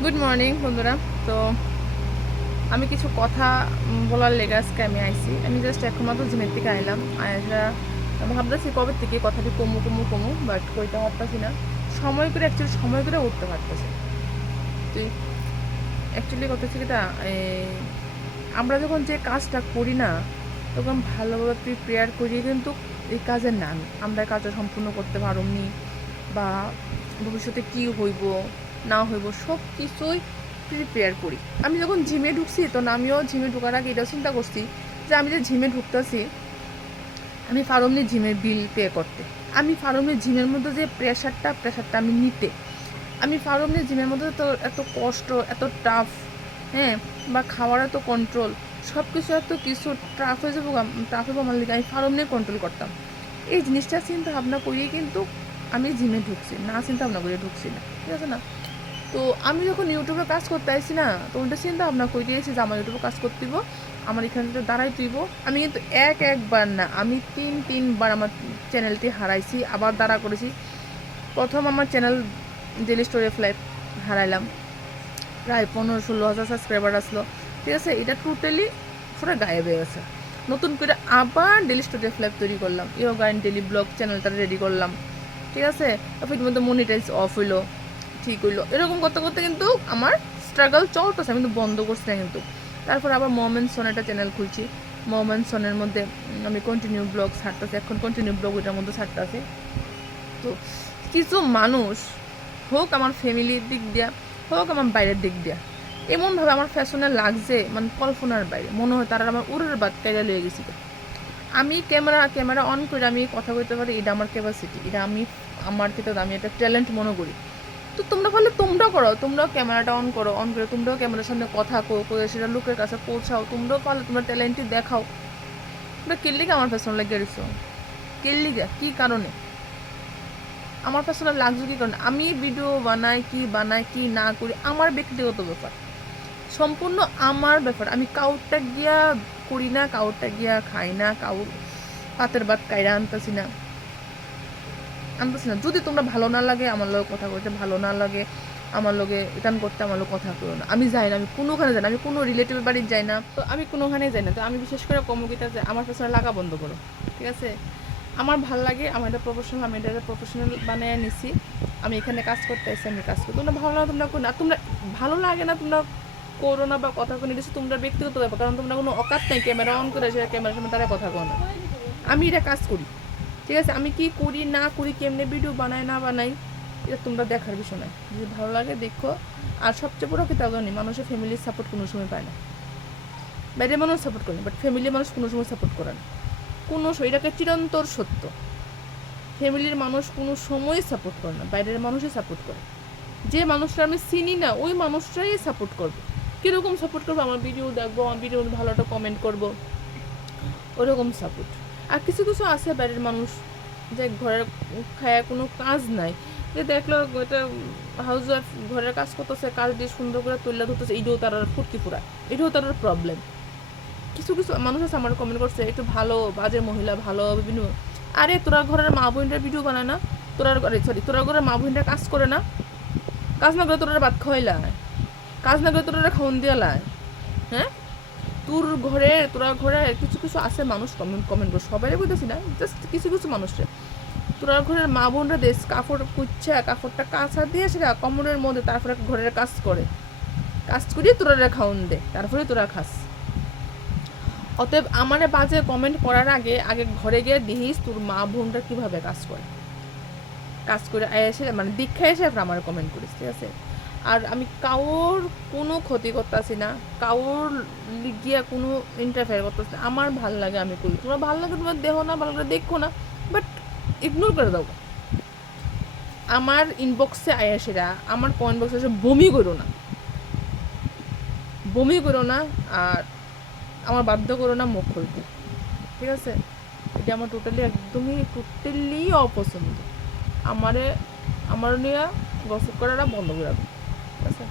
Good morning বন্ধুরা। তো আমি কিছু কথা বলার লেগে আজকে আমি আইছি। আমি জাস্ট এখন মাত্র জিমের থেকে আইলাম। আয়সা ভাবতেছি কবে থেকে কথাটি কমু কমু কমু, বাট কইতে পারতাছি না। সময় করে অ্যাকচুয়ালি সময় করে উঠতে পারতেছি। তুই অ্যাকচুয়ালি কথা হচ্ছে কিটা, আমরা যখন যে কাজটা করি না তখন ভালোভাবে প্রিপেয়ার করি, কিন্তু এই কাজের নাম আমরা কাজটা সম্পূর্ণ করতে পারবনি, বা ভবিষ্যতে কি হইব না হইব সব কিছুই প্রিপেয়ার করি। আমি যখন জিমে ঢুকছি তখন আমিও জিমে ঢোকার আগে এটাও চিন্তা করছি যে আমি যে জিমে ঢুকতেছি আমি ফার্মলি জিমের বিল পে করতে, আমি ফার্মলি জিমের মধ্যে যে প্রেশারটা আমি নিতে, আমি ফার্মলি জিমের মধ্যে তো এত কষ্ট এত টাফ, হ্যাঁ, বা খাওয়ার এত কন্ট্রোল, সব কিছু এত কিছু টাফ হয়ে যাবো, টাফ হয়ে আমার লিগে আমি ফার্ম নিয়ে কন্ট্রোল করতাম। এই জিনিসটা চিন্তা ভাবনা করিয়ে কিন্তু আমি জিমে ঢুকছি, না চিন্তা ভাবনা করে ঢুকছি না, ঠিক আছে না? তো আমি যখন ইউটিউবে কাজ করতে আসছি না, তো ওটা চিন্তা ভাবনা করে দিয়েছি যে আমার ইউটিউবে কাজ করতে দিব, আমার এখান থেকে দাঁড়াই তুইব। আমি কিন্তু একবার না, আমি তিনবার আমার চ্যানেলটি হারাইছি, আবার দাঁড়া করেছি। প্রথম আমার channel daily story of life হারাইলাম, প্রায় 15-16 হাজার সাবস্ক্রাইবার আসলো, ঠিক আছে? এটা টোটালি পুরো গায়েব হয়ে গেছে। নতুন করে আবার ডেলি স্টোরি অফ লাইফ তৈরি করলাম, ইয়োগা অ্যান্ড ডেলি ব্লগ চ্যানেলটা রেডি করলাম, ঠিক আছে? তারপর ইতিমধ্যে মনিটাইজ অফ হইলো, ঠিক হইলো, এরকম করতে করতে কিন্তু আমার স্ট্রাগল চলতেছে, আমি কিন্তু বন্ধ করছি না কিন্তু। তারপর আবার মোমেন্ট সন একটা চ্যানেল খুলছি, মোমেন্ট সনের মধ্যে আমি কন্টিনিউ ব্লগ ছাড়তেছি, এখন কন্টিনিউ ব্লগ ওইটার মধ্যে ছাড়তেছি। তো কিছু মানুষ, হোক আমার ফ্যামিলির দিক দিয়া হোক আমার বাইরের দিক দিয়া, এমনভাবে আমার ফ্যাশনে লাগছে মানে কল্পনার বাইরে, মনে হয় তারা আমার উড়ের বাদ কাইরা লয়ে গেছিল। আমি ক্যামেরা অন করে আমি কথা বলতে পারি, এটা আমার ক্যাপাসিটি, এটা আমি আমার ক্ষেত্রে আমি একটা ট্যালেন্ট মনে করি। তো তোমরা বললে তোমরাও করো, তোমরাও ক্যামেরাটা অন করো, অন করে তোমরাও ক্যামেরার সামনে কথা করে সেটা লোকের কাছে পৌঁছাও, তোমরাও পারলে তোমরা ট্যালেন্টই দেখাও। তোমরা কিল্লিকে আমার ফ্যাশন লাগিয়ে দিছো, কিল্লিকে কী কারণে আমার পার্সোনাল লাগছে, কী কারণে আমি ভিডিও বানাই কি না করি আমার ব্যক্তিগত ব্যাপার, সম্পূর্ণ আমার ব্যাপার। আমি কাউরটা গিয়া করি না, কাউরটা গিয়া খাই না, কাউর পাতের ভাত কাইরা আনতেছি না। যদি তোমরা ভালো না লাগে আমার লগে কথা করতে, ভালো না লাগে আমার লগে এটান করতে, আমার লোক কথা করো না। আমি যাই না, আমি কোনোখানে যাই না, আমি কোনো রিলেটিভের বাড়ির যাই না, তো আমি কোনোখানে যাই না। তো আমি বিশেষ করে কমুকিটা যে আমার পেছনে লাগা বন্ধ করো, ঠিক আছে? আমার ভাল লাগে, আমার এটা প্রফেশনাল, আমি এটা প্রফেশনাল বানিয়ে নিছি। আমি এখানে কাজ করতে আসছি, আমি কাজ করি। তোমরা ভালো লাগে তোমরা করো না, তোমরা ভালো লাগে না তোমরা করো না, বা কথা কোনো দিচ্ছি তোমরা ব্যক্তিগত ব্যাপার, কারণ তোমরা কোনো অকাত নেই ক্যামেরা অন করে সে ক্যামেরার সামনে তারা কথা কো না। আমি এটা কাজ করি, ঠিক আছে? আমি কি করি না করি, কেমনে ভিডিও বানাই না বানাই, এটা তোমরা দেখার বিষয় নয়। যদি ভালো লাগে দেখো। আর সবচেয়ে বড় কি তা জানি, মানুষের ফ্যামিলির সাপোর্ট কোনো সময় পায় না। বাইরের মানুষ সাপোর্ট করে, বাট ফ্যামিলির মানুষ কোনো সময় সাপোর্ট করে না, কোনো সময়। এটাকে চিরন্তর সত্য, ফ্যামিলির মানুষ কোনো সময় সাপোর্ট করে না, বাইরের মানুষই সাপোর্ট করে। যে মানুষটা আমি চিনি না ওই মানুষটাই সাপোর্ট করবে। কীরকম সাপোর্ট করবো, আমার ভিডিও দেখবো, আমার ভিডিও ভালো একটা কমেন্ট করবো, ওরকম সাপোর্ট। আর কিছু কিছু আছে বাইরের মানুষ যে ঘরের খায়া কোনো কাজ নাই, যে দেখলো এটা হাউস ওয়াইফ ঘরের কাজ করতেছে, কাজ দিয়ে সুন্দর করে তুলে ধরতেছে, এইটাও তার ফুটকি ফুরায়, এটাও তার প্রবলেম। কিছু কিছু মানুষ আছে আমার কমেন্ট করছে একটু ভালো বাজে মহিলা, ভালো বিভিন্ন, আরে তোরা ঘরের মা বোনটার ভিডিও বানায় না, তোরা ঘরের মা বোনটা কাজ করে না, কাজ না করে তোরা ভাত খাওয়াইলায়, কাজ না করে তোরা খাওয়ান দিয়ালায়, হ্যাঁ? তোরা ঘরে কিছু কিছু আছে মানুষ কমেন্ট করে, সবাই বলতেছি না, জাস্ট কিছু কিছু মানুষের, তোরা ঘরের মা বোনরা দেশ কাপড় কুচ্ছা কাপড়টা কাঁচা দিয়ে সেটা কমরের মধ্যে, তারপরে ঘরের কাজ করে, কাজ করিয়ে তোরা খাওয়ান দে, তারপরে তোরা খাস। অতএব আমারে বাজে কমেন্ট করার আগে আগে ঘরে গিয়ে দেখিস তোর মা বোনরা কীভাবে কাজ করে এসে মানে দীক্ষা এসে আমার কমেন্ট করিস, ঠিক আছে? আর আমি কাউর কোনো ক্ষতি করতেছি না, কাউর গিয়া কোনো ইন্টারফেয়ার করতেছি না। আমার ভাল লাগে আমি করি, তোমার ভালো লাগে তোমার দেহ না ভালো করে দেখো না, বাট ইগনোর করে দাও। আমার ইনবক্সে আয়াসেরা আমার কমেন্ট বক্সে এসে বমি করো না, আর আমার বাধ্য করো না মুখ খুলতে, ঠিক আছে? এটা আমার টোটালি অপছন্দ। আমার নিয়ে গসিপ করাটা বন্ধ করে রাখো, ঠিক আছে?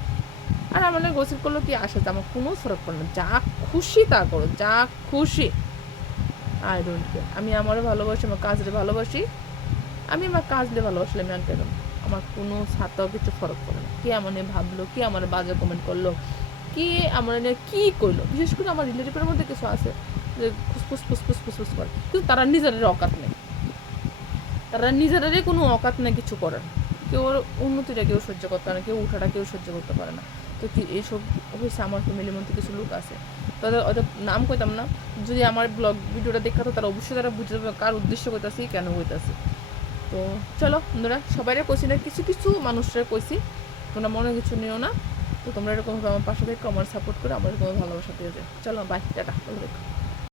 আর আমার গসিপ করলো কি আসে, আমার কোনো ফরক পড়ে না, যা খুশি তা করো, যা খুশি, আই ডোন্ট কেয়ার। আমি আমারও ভালোবাসি, আমার কাজরে ভালোবাসি, আমি আমার কাজলে ভালোবাসলে আমি আর কেন, আমার কোনো ছাতাও কিছু ফরক পড়ে না। কে আমার নিয়ে ভাবলো, কে আমার বাজে কমেন্ট করলো, কে আমার নিয়ে কী করলো। বিশেষ করে আমার রিলেটিভের মধ্যে কিছু আছে যে ফুসফুস ফুসফুস ফুসফুস করে, কিন্তু তারা নিজেদের অকাত নেই, তারা নিজেরারই কোনো অকাত নেই কিছু করার। কেউ উন্নতিটা কেউ সহ্য করতে পারে না, কেউ উঠাটা কেউ সহ্য করতে পারে না। তো কি এইসব হয়েছে আমার ফ্যামিলির মধ্যে কিছু লোক আছে, তাদের ওদের নাম কইতাম না। যদি আমার ব্লগ ভিডিওটা দেখা তো তারা অবশ্যই তারা বুঝতে পারবে কার উদ্দেশ্য কইতাছি, কেন কইতাছি। তো চলো বন্ধুরা, সবাইরে কইছি না, কিছু কিছু মানুষরা কইছি, তোমরা মনে কিছু নিও না। তো তোমরা এরকমভাবে আমার পাশে থেকে আমার সাপোর্ট করে আমার এরকম ভালোবাসা দিয়ে যায়। চলো বাই, টাটা, ভালো দেখো।